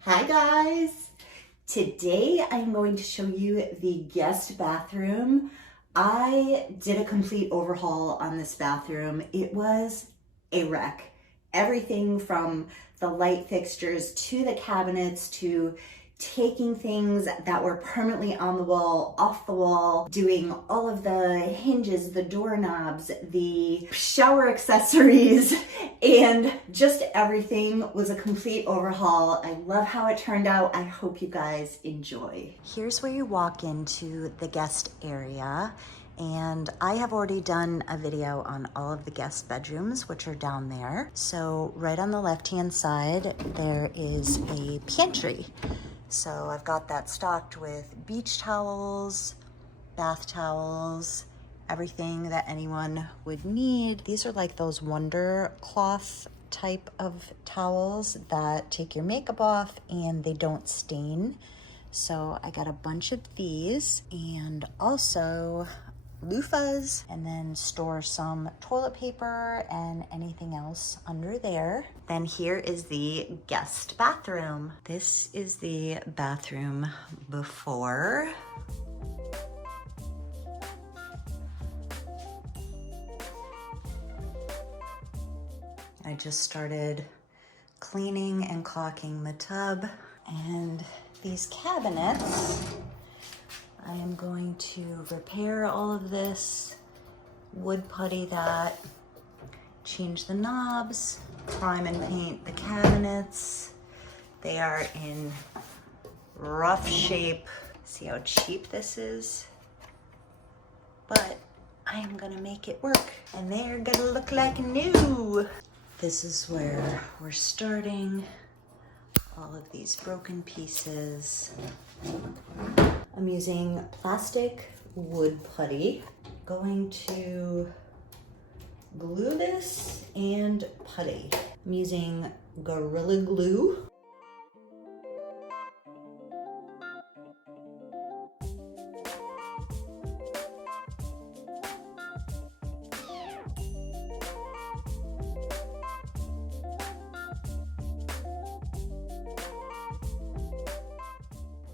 Hi guys! Today I'm going to show you the guest bathroom. I did a complete overhaul on this bathroom. It was a wreck. Everything from the light fixtures to the cabinets to taking things that were permanently on the wall, off the wall, doing all of the hinges, the doorknobs, the shower accessories, and just everything was a complete overhaul. I love how it turned out. I hope you guys enjoy. Here's where you walk into the guest area. And I have already done a video on all of the guest bedrooms, which are down there. So right on the left-hand side, there is a pantry. So I've got that stocked with beach towels, bath towels, everything that anyone would need. These are like those Wonder Cloth type of towels that take your makeup off and they don't stain. So I got a bunch of these and also loofahs, and then store some toilet paper and anything else under there. Then here is the guest bathroom. This is the bathroom before. I just started cleaning and caulking the tub, and these cabinets, I am going to repair all of this, wood putty that, change the knobs, prime and paint the cabinets. They are in rough shape. See how cheap this is? But I am gonna make it work and they're gonna look like new. This is where we're starting. All of these broken pieces. I'm using plastic wood putty. Going to glue this and putty. I'm using Gorilla Glue.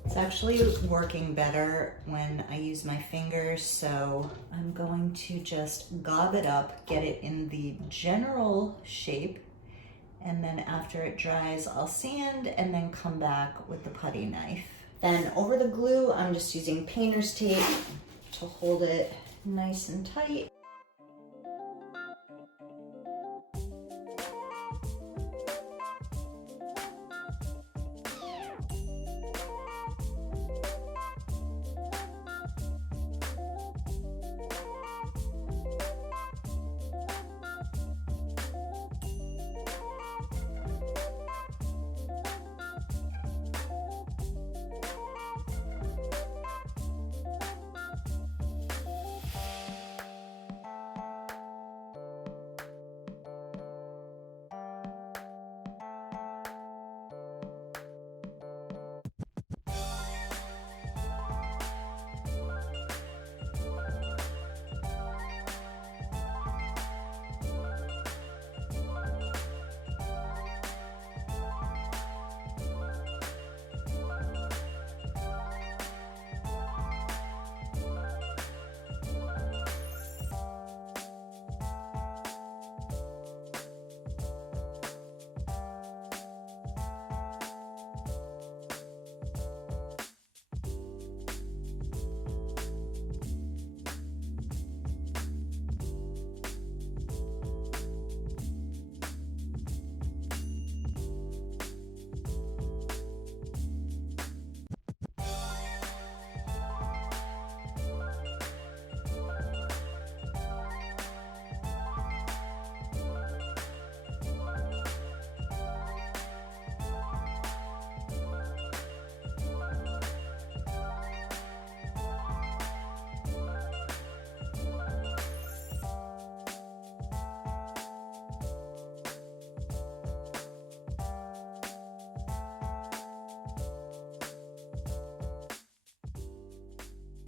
It's actually working better when I use my fingers, so I'm going to just gob it up, get it in the general shape, and then after it dries, I'll sand and then come back with the putty knife. Then over the glue, I'm just using painter's tape to hold it nice and tight.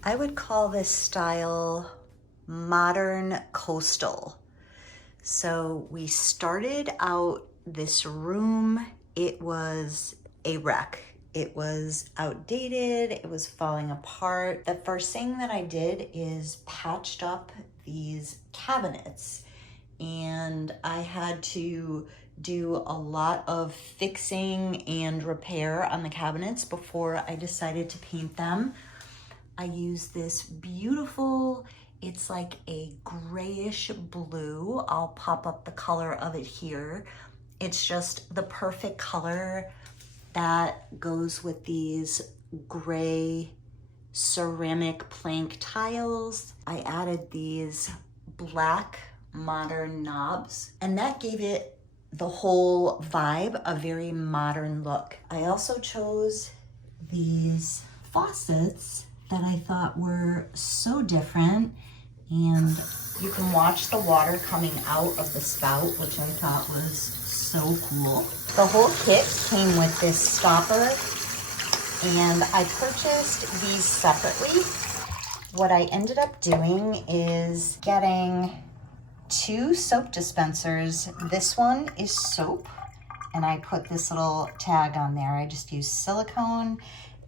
I would call this style modern coastal. So we started out this room it was a wreck. It was outdated, it was falling apart. The first thing that I did is patched up these cabinets, and I had to do a lot of fixing and repair on the cabinets before I decided to paint them. I used this beautiful, it's like a grayish blue. I'll pop up the color of it here. It's just the perfect color that goes with these gray ceramic plank tiles. I added these black modern knobs, and that gave it the whole vibe, a very modern look. I also chose these faucets that I thought were so different, and you can watch the water coming out of the spout, which I thought was so cool. The whole kit came with this stopper, and I purchased these separately. What I ended up doing is getting 2 soap dispensers. This one is soap, and I put this little tag on there. I just use silicone.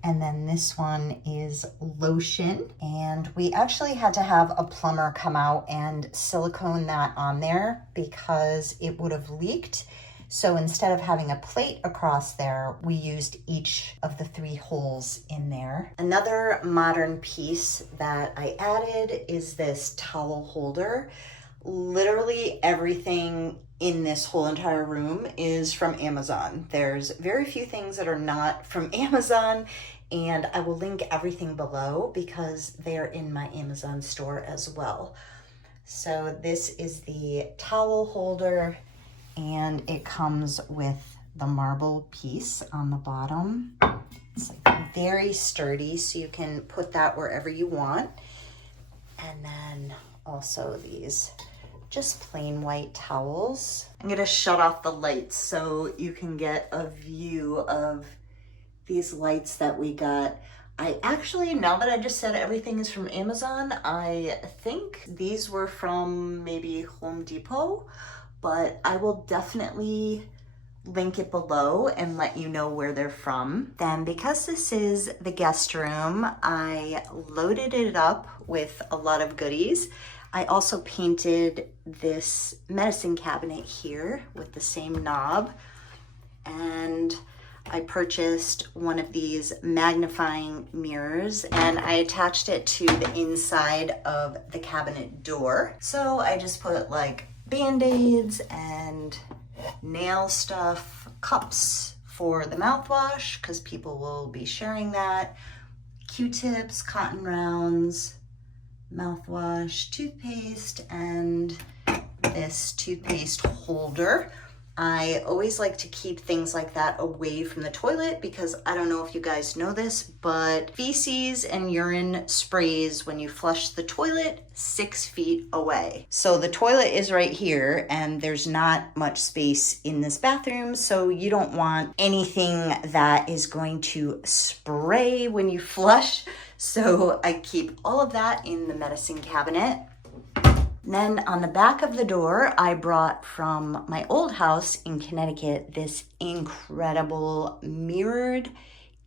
And then this one is lotion. And we actually had to have a plumber come out and silicone that on there because it would have leaked. So instead of having a plate across there, we used each of the 3 holes in there. Another modern piece that I added is this towel holder. Literally everything in this whole entire room is from Amazon. There's very few things that are not from Amazon, and I will link everything below because they're in my Amazon store as well. So this is the towel holder, and it comes with the marble piece on the bottom. It's like very sturdy, so you can put that wherever you want. And then also these just plain white towels. I'm gonna shut off the lights so you can get a view of these lights that we got. I actually, now that I just said everything is from Amazon, I think these were from maybe Home Depot, but I will definitely link it below and let you know where they're from. Then, because this is the guest room, I loaded it up with a lot of goodies. I also painted this medicine cabinet here with the same knob, and I purchased one of these magnifying mirrors, and I attached it to the inside of the cabinet door. So I just put like Band-Aids and nail stuff, cups for the mouthwash because people will be sharing that, Q-tips, cotton rounds, mouthwash, toothpaste, and this toothpaste holder. I always like to keep things like that away from the toilet because I don't know if you guys know this, but feces and urine sprays when you flush the toilet 6 feet away. So the toilet is right here and there's not much space in this bathroom, so you don't want anything that is going to spray when you flush. So I keep all of that in the medicine cabinet. Then on the back of the door, I brought from my old house in Connecticut this incredible mirrored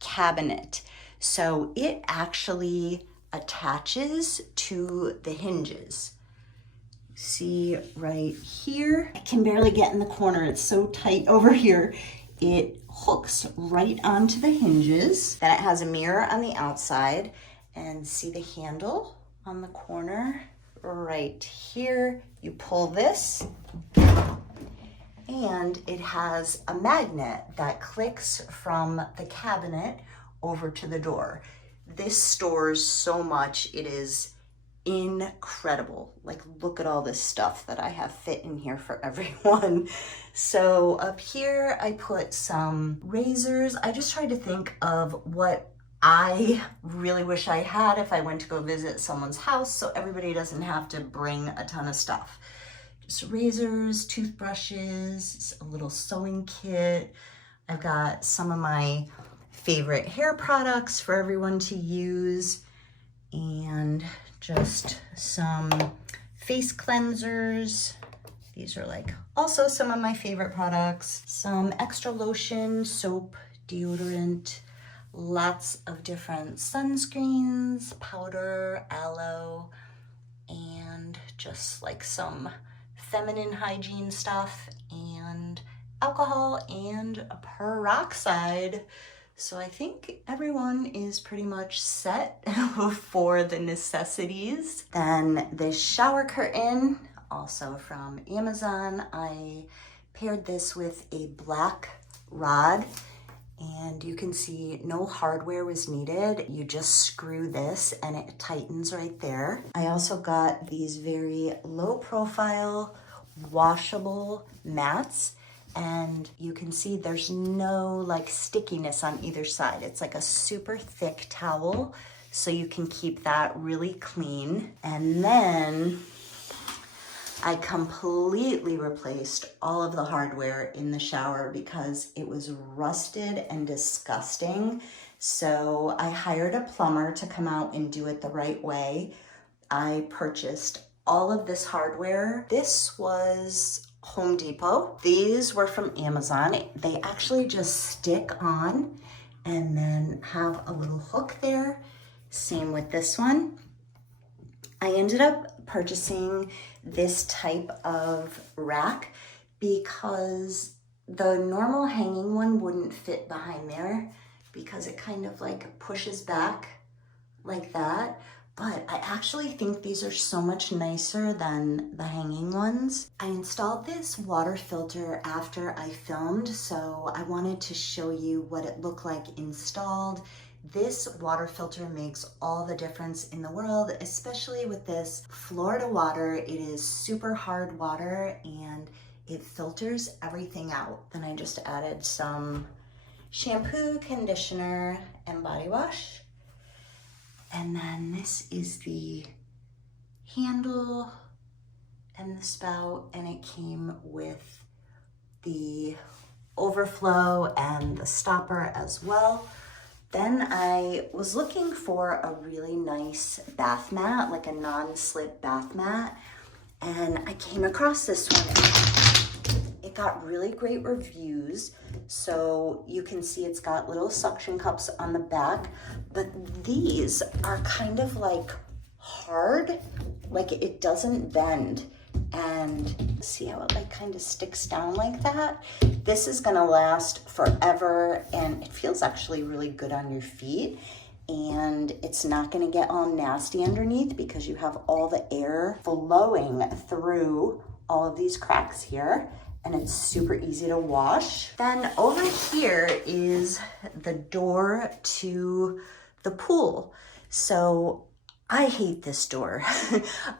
cabinet. So it actually attaches to the hinges. See right here? I can barely get in the corner. It's so tight over here. It hooks right onto the hinges. Then it has a mirror on the outside, and see the handle on the corner right here. You pull this and it has a magnet that clicks from the cabinet over to the door. This stores so much. It is incredible. Like, look at all this stuff that I have fit in here for everyone. So up here I put some razors. I just tried to think of what I really wish I had if I went to go visit someone's house, so everybody doesn't have to bring a ton of stuff. Just razors, toothbrushes, a little sewing kit. I've got some of my favorite hair products for everyone to use, and just some face cleansers. These are like also some of my favorite products. Some extra lotion, soap, deodorant, lots of different sunscreens, powder, aloe, and just like some feminine hygiene stuff, and alcohol and peroxide. So I think everyone is pretty much set for the necessities. Then this shower curtain, also from Amazon. I paired this with a black rod, and you can see no hardware was needed. You just screw this and it tightens right there. I also got these very low profile washable mats, and you can see there's no like stickiness on either side. It's like a super thick towel, so you can keep that really clean. And then I completely replaced all of the hardware in the shower because it was rusted and disgusting. So I hired a plumber to come out and do it the right way. I purchased all of this hardware. This was Home Depot. These were from Amazon. They actually just stick on and then have a little hook there. Same with this one. I ended up purchasing this type of rack because the normal hanging one wouldn't fit behind there because it kind of like pushes back like that. But I actually think these are so much nicer than the hanging ones. I installed this water filter after I filmed, so I wanted to show you what it looked like installed. This water filter makes all the difference in the world, especially with this Florida water. It is super hard water and it filters everything out. Then I just added some shampoo, conditioner, and body wash. And then this is the handle and the spout, and it came with the overflow and the stopper as well. Then I was looking for a really nice bath mat, like a non-slip bath mat, and I came across this one. It got really great reviews. So you can see it's got little suction cups on the back, but these are kind of like hard, like it doesn't bend. And see how it like kind of sticks down like that? This is gonna last forever, and it feels actually really good on your feet. And it's not gonna get all nasty underneath because you have all the air flowing through all of these cracks here, and it's super easy to wash. Then over here is the door to the pool. So I hate this door.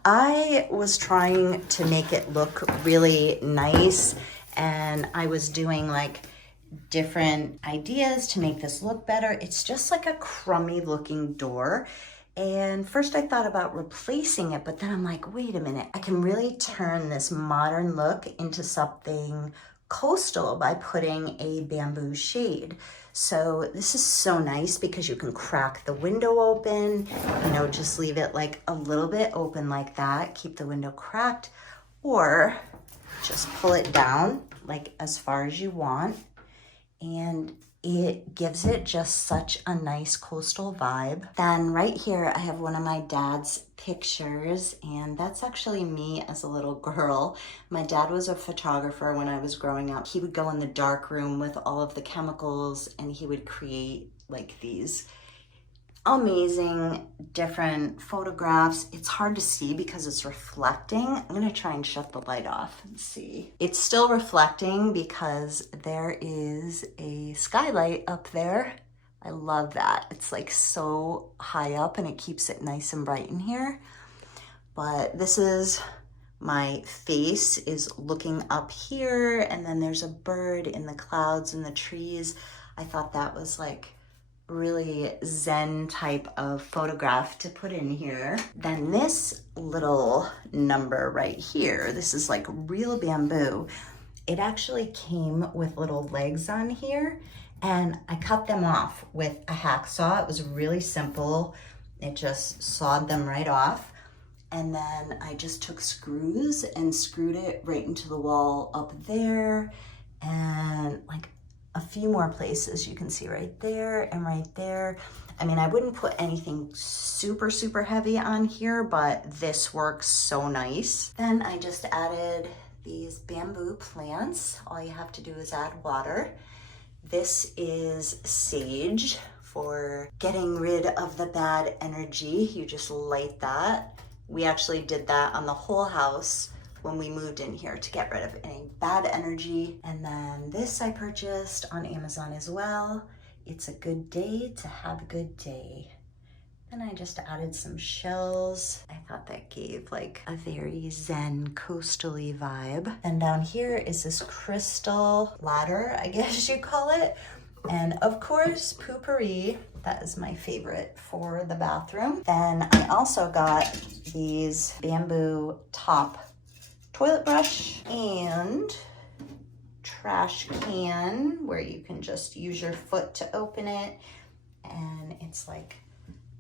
I was trying to make it look really nice, and I was doing like different ideas to make this look better. It's just like a crummy looking door. And first I thought about replacing it, but then I'm like, wait a minute, I can really turn this modern look into something coastal by putting a bamboo shade. So this is so nice because you can crack the window open, you know, just leave it like a little bit open like that, keep the window cracked, or just pull it down like as far as you want. And it gives it just such a nice coastal vibe. Then right here, I have one of my dad's pictures, and that's actually me as a little girl. My dad was a photographer when I was growing up. He would go in the dark room with all of the chemicals, and he would create like these amazing different photographs. It's hard to see because it's reflecting. I'm gonna try and shut the light off and see. It's still reflecting because there is a skylight up there. I love that. It's like so high up and it keeps it nice and bright in here. But this is my face is looking up here, and then there's a bird in the clouds and the trees. I thought that was like really zen type of photograph to put in here. Then this little number right here, this is like real bamboo. It actually came with little legs on here, and I cut them off with a hacksaw. It was really simple. It just sawed them right off. And then I just took screws and screwed it right into the wall up there, and like a few more places you can see right there and right there. I mean, I wouldn't put anything super, super heavy on here, but this works so nice. Then I just added these bamboo plants. All you have to do is add water. This is sage for getting rid of the bad energy. You just light that. We actually did that on the whole house when we moved in here to get rid of any bad energy. And then this I purchased on Amazon as well. It's a good day to have a good day. And I just added some shells. I thought that gave like a very zen coastal-y vibe. And down here is this crystal ladder, I guess you call it. And of course, poopery. That is my favorite for the bathroom. Then I also got these bamboo top toilet brush and trash can where you can just use your foot to open it. And it's like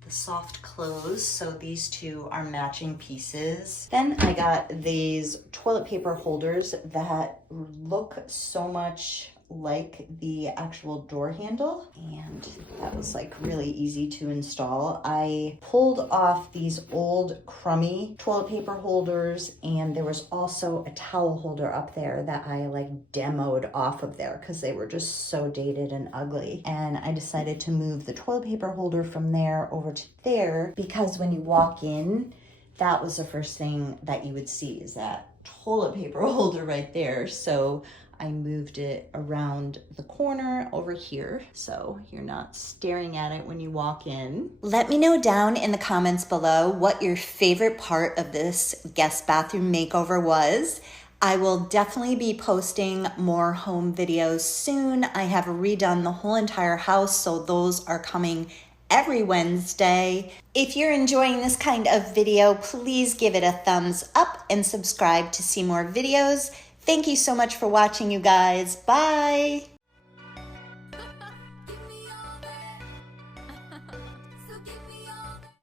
the soft close, so these two are matching pieces. Then I got these toilet paper holders that look so much like the actual door handle, and that was like really easy to install. I pulled off these old crummy toilet paper holders, and there was also a towel holder up there that I like demoed off of there because they were just so dated and ugly. And I decided to move the toilet paper holder from there over to there because when you walk in, that was the first thing that you would see is that toilet paper holder right there. So I moved it around the corner over here so you're not staring at it when you walk in. Let me know down in the comments below what your favorite part of this guest bathroom makeover was. I will definitely be posting more home videos soon. I have redone the whole entire house, so those are coming every Wednesday. If you're enjoying this kind of video, please give it a thumbs up and subscribe to see more videos. Thank you so much for watching, you guys. Bye.